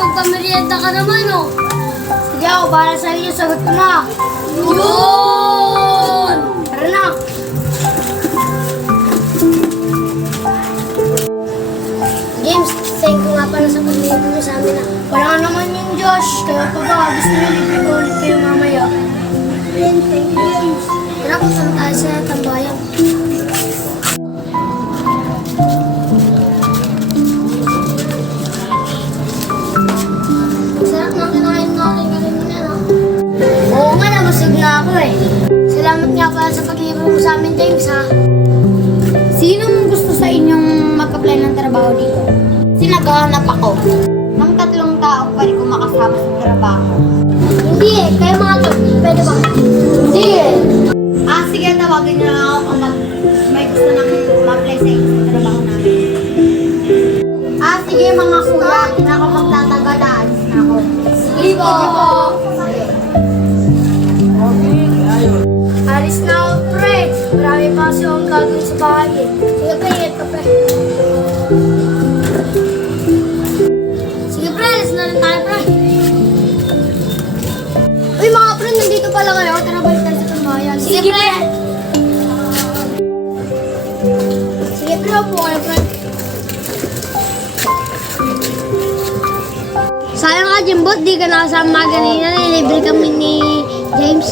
magpamerienda ka naman, oh. Sige ako, para sa iyo, sagot ko na. Yun! Tara na. James, thank you nga pala sa paglilibre mo sa amin, ah. Wala naman yung Josh. Kaya pa ba, gusto niyo libre ko ulit kayo mamaya. Thank you, James. Tara, punta na tayo sa tambayan. Sarap na kinain natin kanina, no? Oo nga, nabusog na ako eh. Salamat nga pala sa paglilibre mo sa amin, James, ha? Sinong gusto sa inyong mag-apply ng trabaho dito? Sinaghahanap ako ng 3 tao pwede ko makasama sa trabaho. Hindi eh, kayo mga to. Pwede ba? Hindi eh. Sige, tawagin niyo lang ako kung may gusto nang ma-apply sa inyo sa trabaho namin. Sige mga kuya, hindi na ako magtatagal, aalis na ako. Sige po. Alis na ako, pre. Marami pa kasi akong gagawin sa bahay eh. Sige, pre. Ito, pre. Sige, pre. Alis na rin tayo, pre. Uy mga pre, nandito pala kayo. Tara balik tayo sa tambayan. Sige, pre. Sige pre, upo kayo pre. Sayang ka, Jimbot. Di ka nakasama kanina. Nilibre kami ni James.